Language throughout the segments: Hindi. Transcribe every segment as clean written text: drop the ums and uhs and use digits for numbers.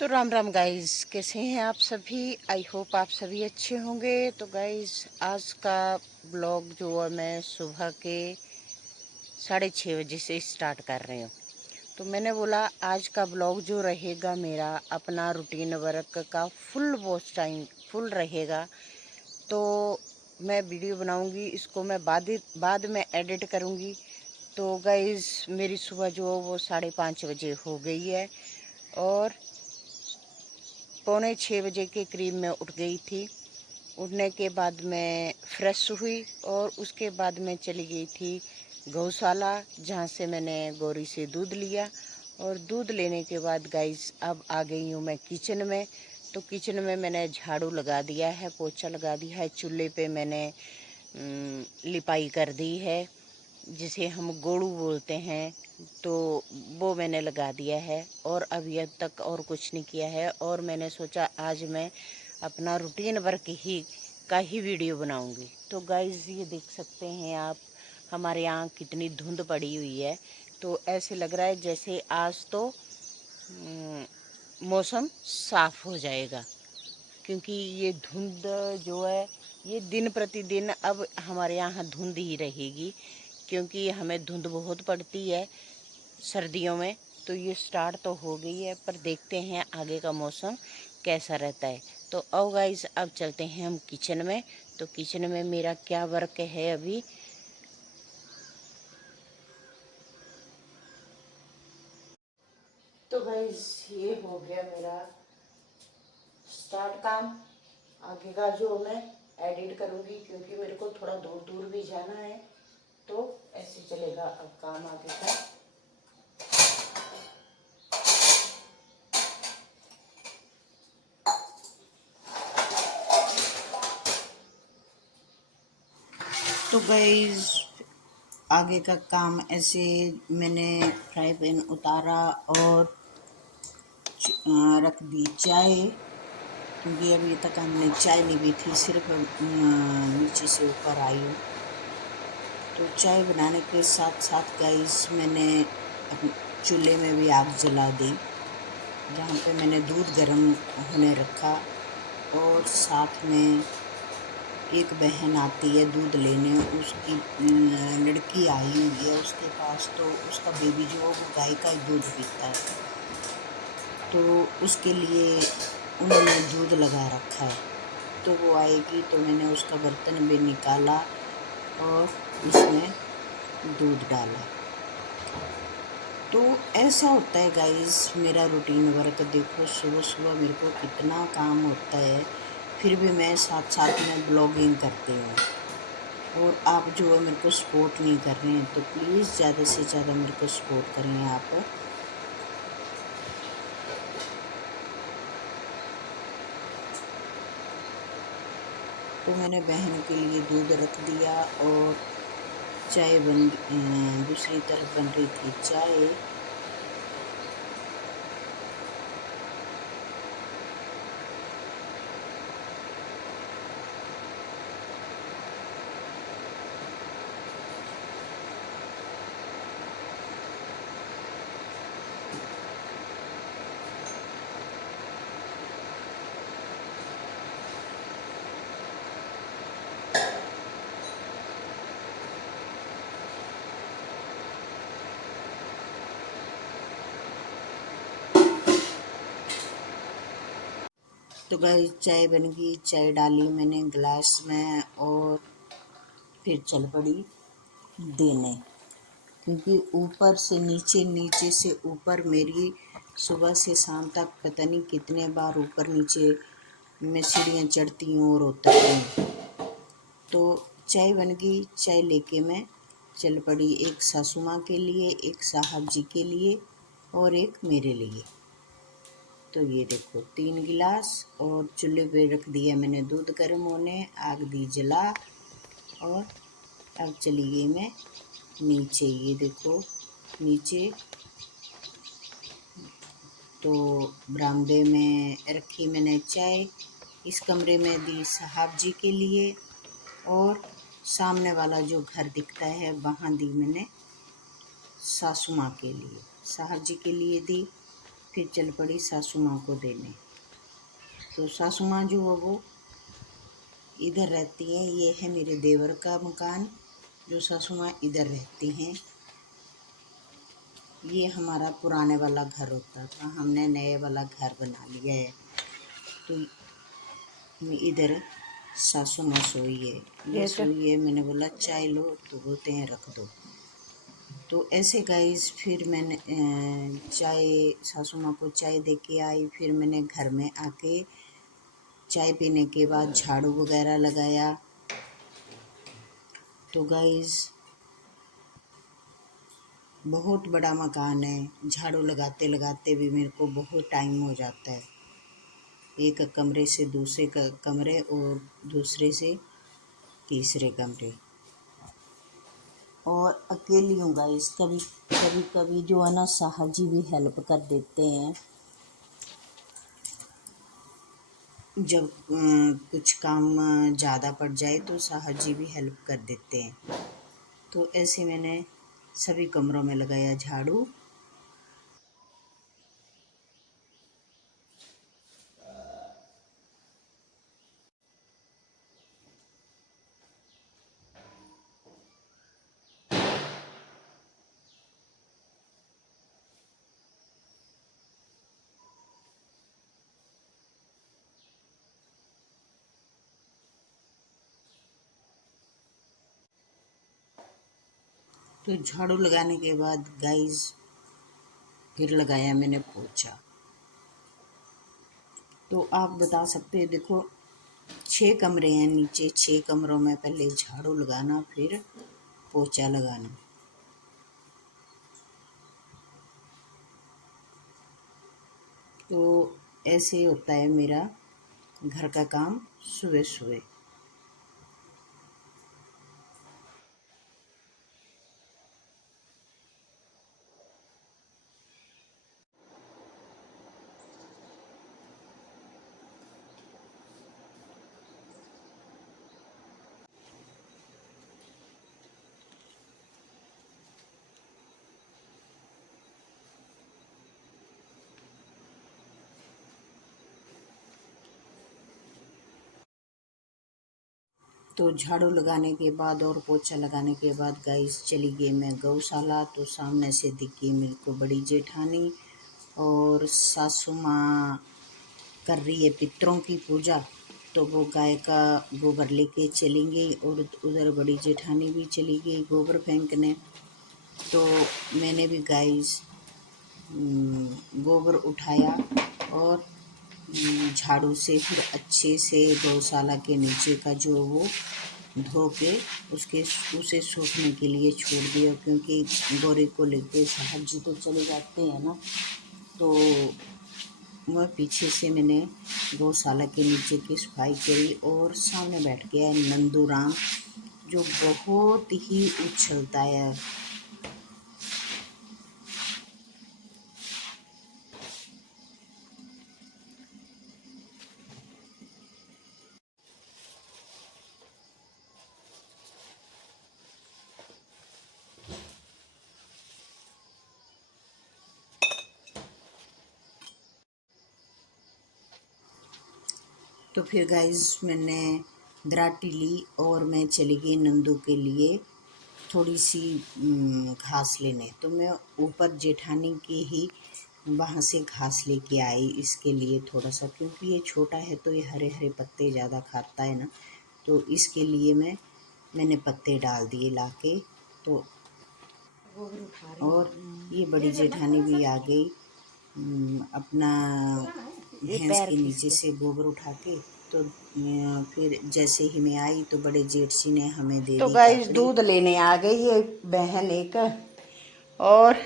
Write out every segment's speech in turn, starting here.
तो राम राम गाइस, कैसे हैं आप सभी। आई होप आप सभी अच्छे होंगे। तो गाइस, आज का ब्लॉग जो है मैं सुबह के 6:30 बजे से स्टार्ट कर रही हूँ। तो मैंने बोला आज का ब्लॉग जो रहेगा मेरा अपना रूटीन वर्क का फुल वॉच टाइम फुल रहेगा। तो मैं वीडियो बनाऊंगी, इसको मैं बाद में एडिट करूंगी। तो गाइस, मेरी सुबह जो वो 5:30 बजे हो गई है और 5:45 बजे के करीब मैं उठ गई थी। उठने के बाद मैं फ्रेश हुई और उसके बाद मैं चली गई थी गौशाला, जहाँ से मैंने गौरी से दूध लिया। और दूध लेने के बाद गाइस अब आ गई हूँ मैं किचन में। तो किचन में मैंने झाड़ू लगा दिया है, पोछा लगा दिया है, चूल्हे पे मैंने लिपाई कर दी है, जिसे हम गोड़ू बोलते हैं। तो वो मैंने लगा दिया है और अभी तक और कुछ नहीं किया है। और मैंने सोचा आज मैं अपना रूटीन वर्क का ही वीडियो बनाऊंगी। तो गाइस, ये देख सकते हैं आप, हमारे यहाँ कितनी धुंध पड़ी हुई है। तो ऐसे लग रहा है जैसे आज तो मौसम साफ हो जाएगा, क्योंकि ये धुंध जो है ये दिन प्रतिदिन अब हमारे यहाँ धुंध ही रहेगी, क्योंकि हमें धुंध बहुत पड़ती है सर्दियों में। तो ये स्टार्ट तो हो गई है, पर देखते हैं आगे का मौसम कैसा रहता है। तो आओ गाइस, अब चलते हैं हम किचन में। तो किचन में मेरा क्या वर्क है अभी। तो गाइस, ये हो गया मेरा स्टार्ट काम। आगे का जो मैं एडिट करूँगी, क्योंकि मेरे को थोड़ा दूर दूर भी जाना है। तो ऐसे चलेगा अब काम आगे का। तो गाइस, आगे का काम ऐसे मैंने फ्राई पैन उतारा और रख दी चाय, क्योंकि अभी तक हमने चाय नहीं पी थी, सिर्फ नीचे से ऊपर आई हूँ। तो चाय बनाने के साथ साथ गाइस मैंने अपने चूल्हे में भी आग जला दी, जहाँ पे मैंने दूध गर्म होने रखा। और साथ में एक बहन आती है दूध लेने, उसकी लड़की आई हुई है उसके पास। तो उसका बेबी जो वो गाय का ही दूध पीता है, तो उसके लिए उन्होंने दूध लगा रखा है। तो वो आएगी तो मैंने उसका बर्तन भी निकाला और इसमें दूध डाला। तो ऐसा होता है गाइस मेरा रूटीन वर्क। देखो, सुबह सुबह मेरे को कितना काम होता है, फिर भी मैं साथ साथ में ब्लॉगिंग करती हूँ। और आप जो है मेरे को सपोर्ट नहीं कर रहे हैं, तो प्लीज़ ज़्यादा से ज़्यादा मेरे को सपोर्ट करें आप। तो मैंने बहन के लिए दूध रख दिया और चाय दूसरी तरफ बन रही थी चाय। तो गाइस, चाय बन गई, चाय डाली मैंने गिलास में और फिर चल पड़ी देने, क्योंकि ऊपर से नीचे, नीचे से ऊपर मेरी सुबह से शाम तक पता नहीं कितने बार ऊपर नीचे मैं सीढ़ियाँ चढ़ती हूँ और उतरती हूँ। तो चाय बन गई, चाय लेके मैं चल पड़ी, एक सासू माँ के लिए, एक साहब जी के लिए और एक मेरे लिए। तो ये देखो 3 गिलास और चूल्हे पे रख दिया मैंने दूध गर्म होने, आग दी जला। और अब चली गई मैं नीचे। ये देखो नीचे, तो बरामदे में रखी मैंने चाय, इस कमरे में दी साहब जी के लिए और सामने वाला जो घर दिखता है वहाँ दी मैंने सासू माँ के लिए, साहब जी के लिए दी। फिर चल पड़ी सासू माँ को देने। तो सासू माँ जो है वो इधर रहती हैं। ये है मेरे देवर का मकान, जो सासू माँ इधर रहती हैं। ये हमारा पुराने वाला घर होता था, हमने नए वाला घर बना लिया है। तो इधर सासू माँ सोई है, ये सोई है। मैंने बोला चाय लो, तो बोलते हैं रख दो। तो ऐसे गाइस फिर मैंने चाय, सासू माँ को चाय दे के आई। फिर मैंने घर में आके चाय पीने के बाद झाड़ू वगैरह लगाया। तो गाइस बहुत बड़ा मकान है, झाड़ू लगाते लगाते भी मेरे को बहुत टाइम हो जाता है। एक कमरे से दूसरे कमरे और दूसरे से तीसरे कमरे, और अकेली हूँ गाइस। कभी कभी जो है ना साहब जी भी हेल्प कर देते हैं। जब कुछ काम ज़्यादा पड़ जाए तो साहब जी भी हेल्प कर देते हैं। तो ऐसे मैंने सभी कमरों में लगाया झाड़ू। तो झाड़ू लगाने के बाद गाइस फिर लगाया मैंने पोछा। तो आप बता सकते हैं, देखो 6 कमरे हैं नीचे, 6 कमरों में पहले झाड़ू लगाना, फिर पोछा लगाना। तो ऐसे होता है मेरा घर का काम सुबह सुबह। तो झाड़ू लगाने के बाद और पोछा लगाने के बाद गाइस चली गई मैं गौशाला। तो सामने से दिखी मेरे को बड़ी जेठानी, और सासू माँ कर रही है पितरों की पूजा। तो वो गाय का गोबर लेके चली गई, और उधर बड़ी जेठानी भी चली गई गोबर फेंकने। तो मैंने भी गाइस गोबर उठाया और झाड़ू से फिर अच्छे से गौशाला के नीचे का जो वो धो के उसे सूखने के लिए छोड़ दिया, क्योंकि गोरे को लेके साहब जी तो चले जाते हैं ना। तो वह पीछे से मैंने गौशाला के नीचे की सफाई करी, और सामने बैठ गया नंदू राम, जो बहुत ही उछलता है। तो फिर गाइस मैंने दराटी ली और मैं चली गई नंदू के लिए थोड़ी सी घास लेने। तो मैं ऊपर जेठानी के ही वहाँ से घास लेके आई इसके लिए थोड़ा सा, क्योंकि ये छोटा है तो ये हरे हरे पत्ते ज़्यादा खाता है ना। तो इसके लिए मैंने पत्ते डाल दिए लाके। तो और ये बड़ी जेठानी भी आ गई अपना भैंस के नीचे से गोबर उठा के। तो फिर जैसे ही मैं आई तो बड़े जेठ जी ने हमें दे दी। तो गाइस दूध लेने आ गई है बहन एक, और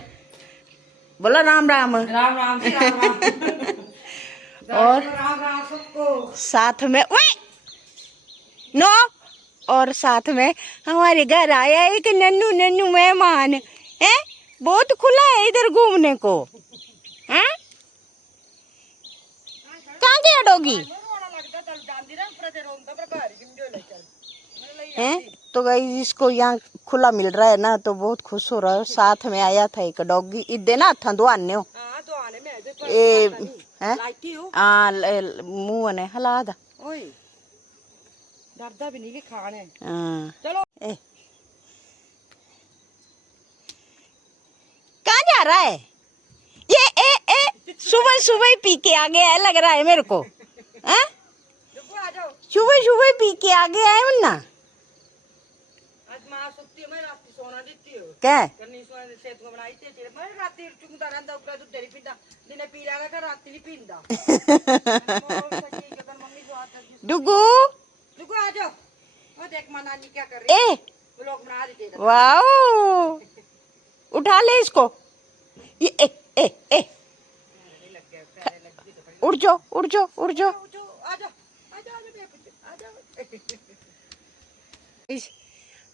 बोला राम राम राम राम जी राम राम। और राम राम सबको साथ में नो, और साथ में हमारे घर आया एक नन्नू नन्नू मेहमान है। बहुत खुला है इधर घूमने को। हैं कहाँ गया डॉगी हैं? तो गाइस इसको यहाँ खुला मिल रहा है ना, तो बहुत खुश हो रहा है। साथ में आया था एक डॉगी, इधे ना था दुआने हो ए है मुंह ने हला दा डरदा भी नहीं कि खाने। चलो कहाँ जा रहा है ये? सुबह सुबह ही पी के आ गया है लग रहा है मेरे को। सुबह सुबह पी के आ गया है मुन्ना। आज मां सुत्ती है, मैं रात सोना देती हूँ क्या करनी सोना से तू बनाई ते मैं रात चुंगता रहंदा ऊपर दूध तेरी पींदा दिने पी रहा कर रात नहीं पींदा। मम्मी जो आता है डुगू डुगू आ जाओ। ओ देख मां नानी क्या कर रही है, व्लॉग बना रही थी। वाओ उठा ले इसको। ये ए उड़ जाओ उड़ जाओ उड़ जाओ।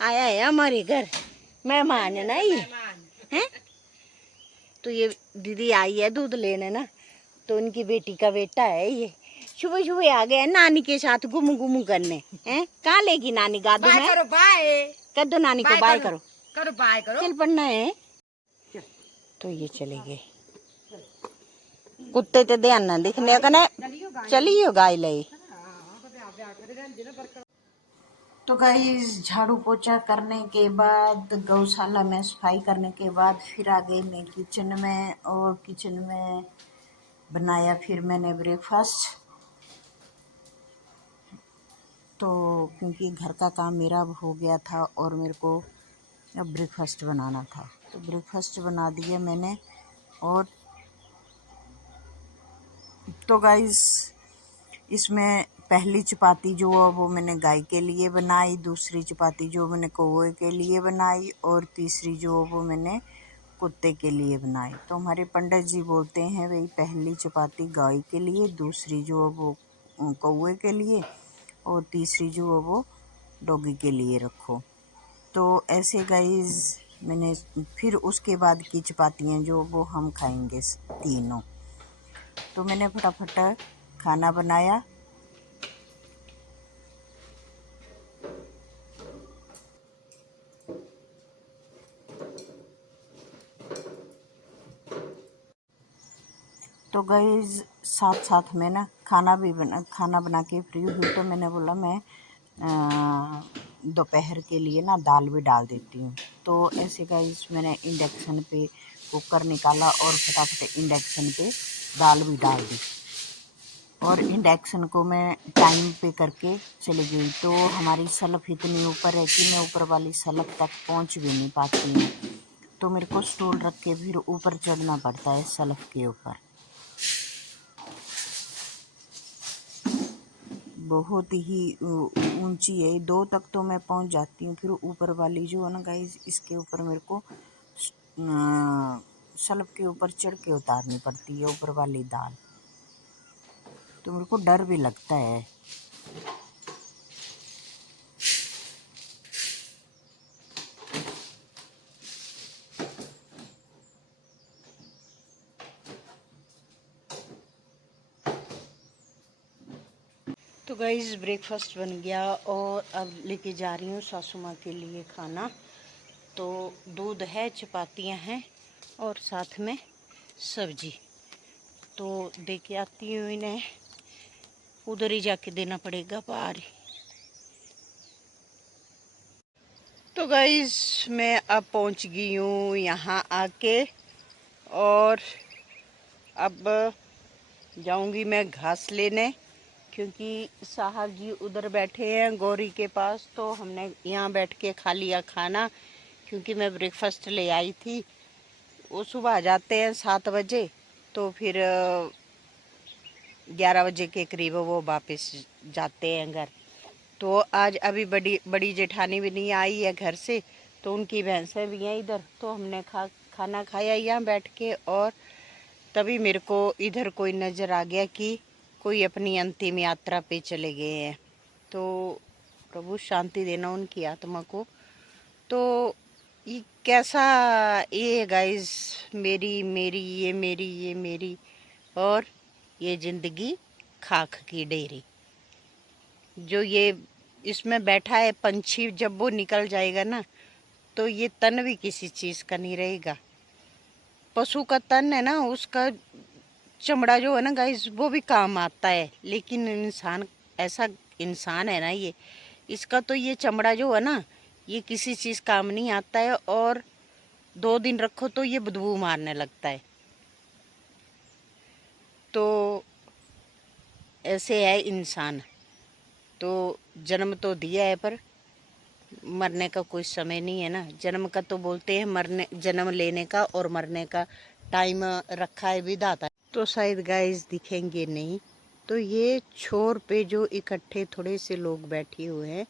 आया है हमारे घर मेहमान है ना ये हैं। तो ये दीदी आई है दूध लेने ना, तो उनकी बेटी का बेटा है ये। सुबह सुबह आ गया नानी के साथ घुमू घुमू करने हैं। कहाँ लेगी नानी गादू में? करो बाय कर दो नानी को बाय करो। करो बाय करो। चल पड़ना है तो ये चले गए। कुत्ते ते ध्यान ना दिखने कने चलियो गाय ले। तो गाइस झाड़ू पोछा करने के बाद गौशाला में सफाई करने के बाद फिर आ गई मैं किचन में, और किचन में बनाया फिर मैंने ब्रेकफास्ट। तो क्योंकि घर का काम मेरा अब हो गया था और मेरे को अब ब्रेकफास्ट बनाना था, तो ब्रेकफास्ट बना दिया मैंने। और तो गाइस इसमें पहली चपाती जो है वो मैंने गाय के लिए बनाई, दूसरी चपाती जो मैंने कौवे के लिए बनाई, और तीसरी जो वो मैंने कुत्ते के लिए बनाई। तो हमारे पंडित जी बोलते हैं भाई पहली चपाती गाय के लिए, दूसरी जो है वो कौवे के लिए, और तीसरी जो है वो डॉगी के लिए रखो। तो ऐसे गाइस मैंने फिर उसके बाद की चपातियाँ जो वो हम खाएंगे तीनों। तो मैंने फटाफट खाना बनाया। तो गाइस साथ साथ में ना खाना बना के फ्री हुई, तो मैंने बोला मैं दोपहर के लिए ना दाल भी डाल देती हूँ। तो ऐसे गाइस मैंने इंडक्शन पे कुकर निकाला और फटाफट इंडक्शन पे दाल भी डाल दी, और इंडक्शन को मैं टाइम पे करके चली गई। तो हमारी सलफ इतनी ऊपर है कि मैं ऊपर वाली सलफ तक पहुँच भी नहीं पाती हूँ, तो मेरे को स्टूल रख के फिर ऊपर चढ़ना पड़ता है सलफ के ऊपर। बहुत ही ऊंची है, 2 तक तो मैं पहुंच जाती हूँ, फिर ऊपर वाली जो है ना गाइस इसके ऊपर मेरे को सल्ब के ऊपर चढ़ के उतारनी पड़ती है ऊपर वाली दाल, तो मेरे को डर भी लगता है। तो गाइस ब्रेकफास्ट बन गया और अब लेके जा रही हूँ सासू माँ के लिए खाना। तो दूध है, चपातियाँ हैं और साथ में सब्जी। तो दे के आती हूँ इन्हें, उधर ही जाके देना पड़ेगा बाहर। तो गाइस मैं अब पहुँच गई हूँ यहाँ आके, और अब जाऊँगी मैं घास लेने, क्योंकि साहब जी उधर बैठे हैं गौरी के पास। तो हमने यहाँ बैठ के खा लिया खाना, क्योंकि मैं ब्रेकफास्ट ले आई थी। वो सुबह आ जाते हैं 7 बजे, तो फिर 11 बजे के करीब वो वापस जाते हैं घर। तो आज अभी बड़ी जेठानी भी नहीं आई है घर से, तो उनकी भैंसें भी हैं इधर। तो हमने खाना खाया यहाँ बैठ के, और तभी मेरे को इधर कोई नज़र आ गया कि कोई अपनी अंतिम यात्रा पे चले गए हैं। तो प्रभु शांति देना उनकी आत्मा को। तो ये कैसा ये गाइस ये मेरी और ये ज़िंदगी खाक की डेरी। जो ये इसमें बैठा है पंछी, जब वो निकल जाएगा ना, तो ये तन भी किसी चीज़ का नहीं रहेगा। पशु का तन है ना, उसका चमड़ा जो है ना गाइस वो भी काम आता है, लेकिन इंसान ऐसा इंसान है ना ये, इसका तो ये चमड़ा जो है ना ये किसी चीज़ काम नहीं आता है, और 2 दिन रखो तो ये बदबू मारने लगता है। तो ऐसे है इंसान, तो जन्म तो दिया है पर मरने का कोई समय नहीं है ना। जन्म का तो बोलते हैं मरने, जन्म लेने का और मरने का टाइम रखा है विधाता। तो शायद गाइस दिखेंगे नहीं। तो ये छोर पे जो इकट्ठे थोड़े से लोग बैठे हुए हैं,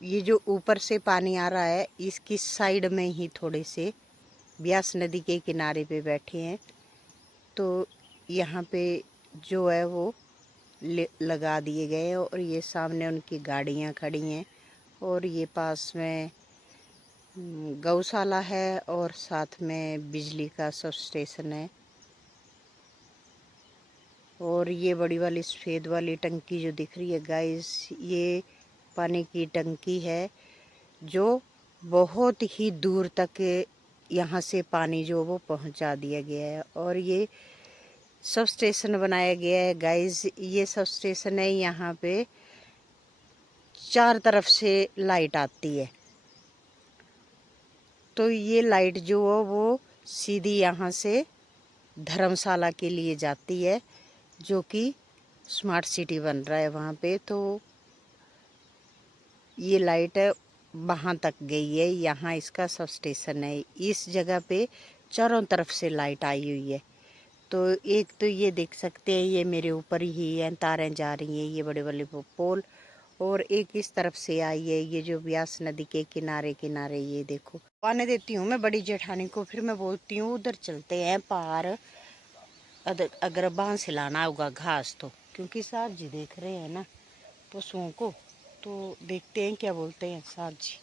ये जो ऊपर से पानी आ रहा है इसकी साइड में ही थोड़े से ब्यास नदी के किनारे पे बैठे हैं। तो यहाँ पे जो है वो लगा दिए गए हैं, और ये सामने उनकी गाड़ियाँ खड़ी हैं, और ये पास में गौशाला है, और साथ में बिजली का सब स्टेशन है। और ये बड़ी वाली सफ़ेद वाली टंकी जो दिख रही है गाइस, ये पानी की टंकी है जो बहुत ही दूर तक यहाँ से पानी जो वो पहुँचा दिया गया है। और ये सब स्टेशन बनाया गया है गाइस। ये सब स्टेशन है, यहाँ पे 4 तरफ से लाइट आती है। तो ये लाइट जो है वो सीधी यहाँ से धर्मशाला के लिए जाती है, जो कि स्मार्ट सिटी बन रहा है वहाँ पे। तो ये लाइट वहाँ तक गई है, यहाँ इसका सब स्टेशन है। इस जगह पे चारों तरफ से लाइट आई हुई है। तो एक तो ये देख सकते हैं, ये मेरे ऊपर ही है, तारें जा रही हैं, ये बड़े बड़े पोल। और एक इस तरफ से आई है, ये जो ब्यास नदी के किनारे किनारे, ये देखो। आने देती हूँ मैं बड़ी जेठानी को, फिर मैं बोलती हूँ उधर चलते हैं पार, अगर बांस हिलाना होगा घास तो, क्योंकि साहब जी देख रहे हैं ना पशुओं को, तो देखते हैं क्या बोलते हैं साहब जी।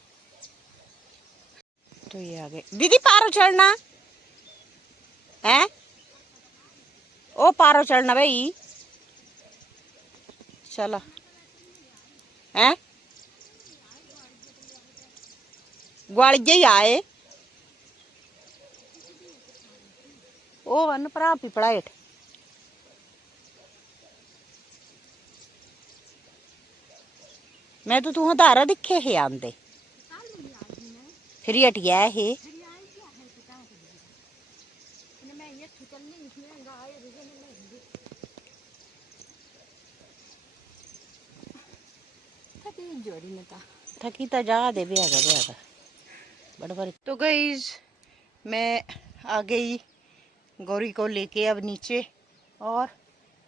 तो ये आ गए। दीदी पारो चढ़ना है, ओ पारो चढ़ना भाई, चलो है ग्वालिये ही आए ओ वन भरा पिपड़ा हेठ। मैं तो तू धारा दिखे है आंदे, फिर हटिया है। थकी तो जा दे ब्यागा बड़ बड़ी। तो गाइस मैं आ गई गौरी को लेके अब नीचे, और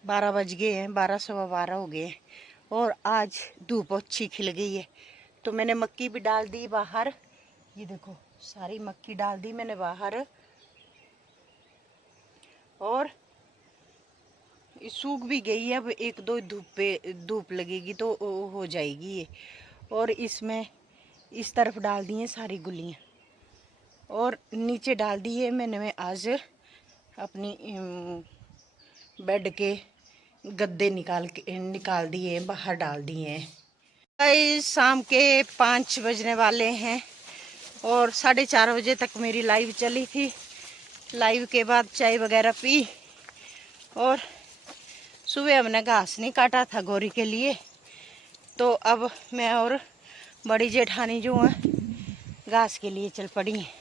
12 बज गए हैं, 12 सवा 12 हो गए हैं, और आज धूप अच्छी खिल गई है। तो मैंने मक्की भी डाल दी बाहर, ये देखो सारी मक्की डाल दी मैंने बाहर, और सूख भी गई है। अब 1-2 धूप लगेगी तो हो जाएगी ये। और इसमें इस तरफ डाल दी हैं सारी गुलियाँ, और नीचे डाल दी है मैंने आज अपनी बेड के गद्दे निकाल दिए, बाहर डाल दिए हैं। शाम के 5 बजने वाले हैं, और 4:30 बजे तक मेरी लाइव चली थी। लाइव के बाद चाय वगैरह पी, और सुबह हमने घास नहीं काटा था गौरी के लिए, तो अब मैं और बड़ी जेठानी जो है घास के लिए चल पड़ी हैं।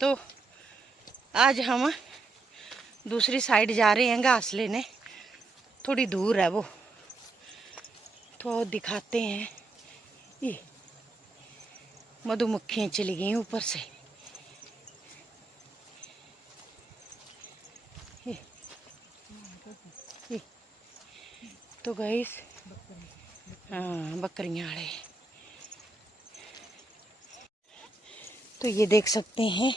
तो आज हम दूसरी साइड जा रहे हैं घास लेने, थोड़ी दूर है वो, तो दिखाते हैं। ये मधुमक्खियाँ चली गई ऊपर से। ये तो गाइस, हाँ बकरियाँ आड़े। तो ये देख सकते हैं,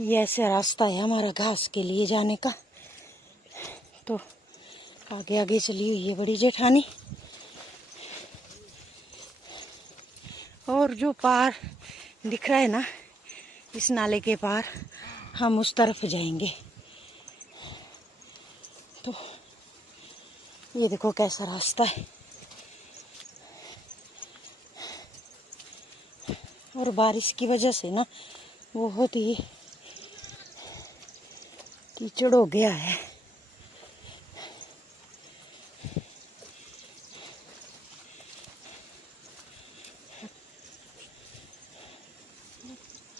ये ऐसा रास्ता है हमारा घास के लिए जाने का। तो आगे आगे चली हुई है बड़ी जेठानी, और जो पार दिख रहा है ना इस नाले के पार, हम उस तरफ जाएंगे। तो ये देखो कैसा रास्ता है, और बारिश की वजह से ना बहुत ही कीचड़ हो गया है।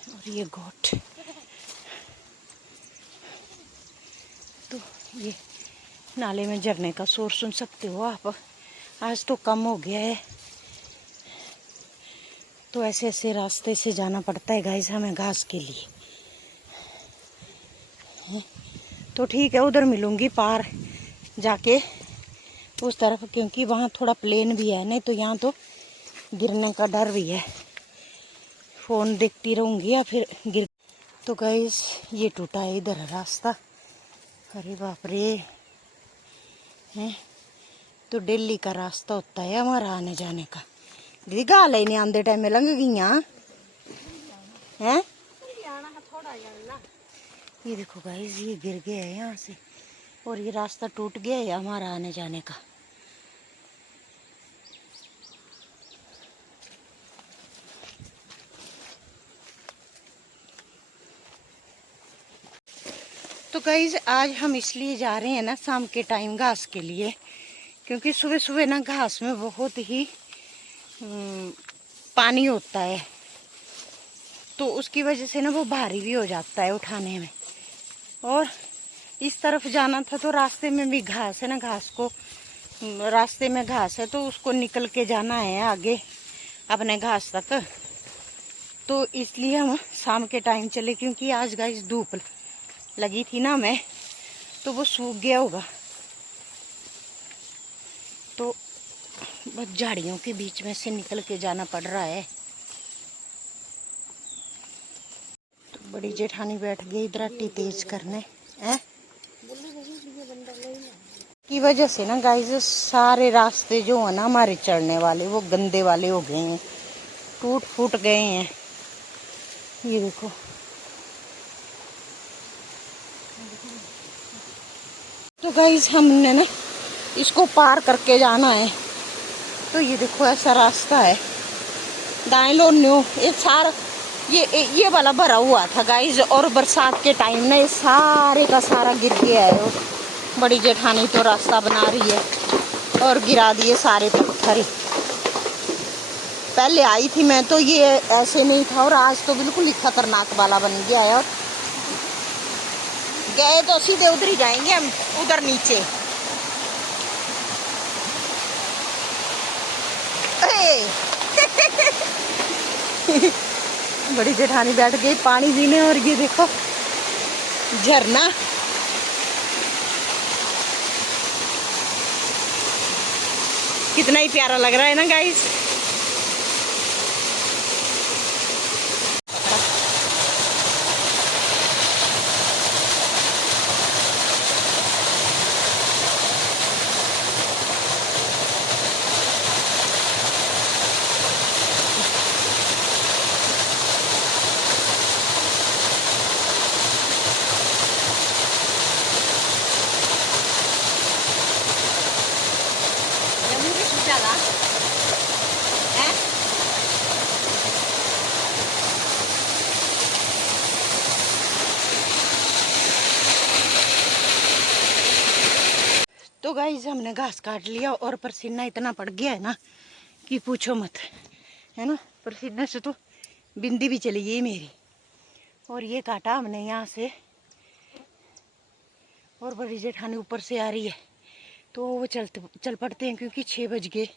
और ये गोट, तो ये नाले में झरने का शोर सुन सकते हो आप। आज तो कम हो गया है, तो ऐसे ऐसे रास्ते से जाना पड़ता है गाइस हमें घास के लिए। तो ठीक है, उधर मिलूंगी पार जाके उस तरफ, क्योंकि वहाँ थोड़ा प्लेन भी है, नहीं तो यहाँ तो गिरने का डर भी है। फ़ोन देखती रहूँगी या फिर गिर। तो गाइस ये टूटा है इधर रास्ता। अरे बाप रे, हैं तो दिल्ली का रास्ता होता है हमारा आने जाने का। दीदी गाल ही नहीं आंदे टाइम में लंघ गई हैं। ये देखो गाइस, ये गिर गया है यहाँ से, और ये रास्ता टूट गया है हमारा आने जाने का। तो गाइस आज हम इसलिए जा रहे हैं ना शाम के टाइम घास के लिए, क्योंकि सुबह सुबह ना घास में बहुत ही पानी होता है, तो उसकी वजह से ना वो भारी भी हो जाता है उठाने में। और इस तरफ जाना था तो रास्ते में भी घास है ना, घास को रास्ते में घास है तो उसको निकल के जाना है आगे अपने घास तक। तो इसलिए हम शाम के टाइम चले, क्योंकि आज गाइस धूप लगी थी ना मैं, तो वो सूख गया होगा। तो बस झाड़ियों के बीच में से निकल के जाना पड़ रहा है। तो बड़ी जेठानी बैठ गई दराटी तेज करने हैं की वजह से ना गाइस, सारे रास्ते जो है ना हमारे चढ़ने वाले वो गंदे वाले हो गए हैं, टूट फूट गए हैं। ये देखो, तो गाइस हमने ना इसको पार करके जाना है। तो ये देखो ऐसा रास्ता है, दाएं लो न्यू, ये सारा ये वाला भरा हुआ था गाइस, और बरसात के टाइम ना ये सारे का सारा गिर गया है। बड़ी जेठानी तो रास्ता बना रही है और गिरा दिए सारे पत्थर। पहले आई थी मैं तो ये ऐसे नहीं था, और आज तो बिल्कुल ही खतरनाक वाला बन गया है। और गए तो सीधे उधर ही जाएंगे हम, उधर नीचे। बड़ी जेठानी बैठ गई पानी पीने, और ये देखो झरना। कितना ही प्यारा लग रहा है ना गाइस। तो गाइस हमने घास काट लिया, और पसीना इतना पड़ गया है ना कि पूछो मत, है ना। पसीने से तो बिंदी भी चली गई मेरी। और ये काटा हमने यहाँ से, और बड़ी जेठानी ऊपर से आ रही है, तो वो चल पड़ते हैं क्योंकि 6 बज गए।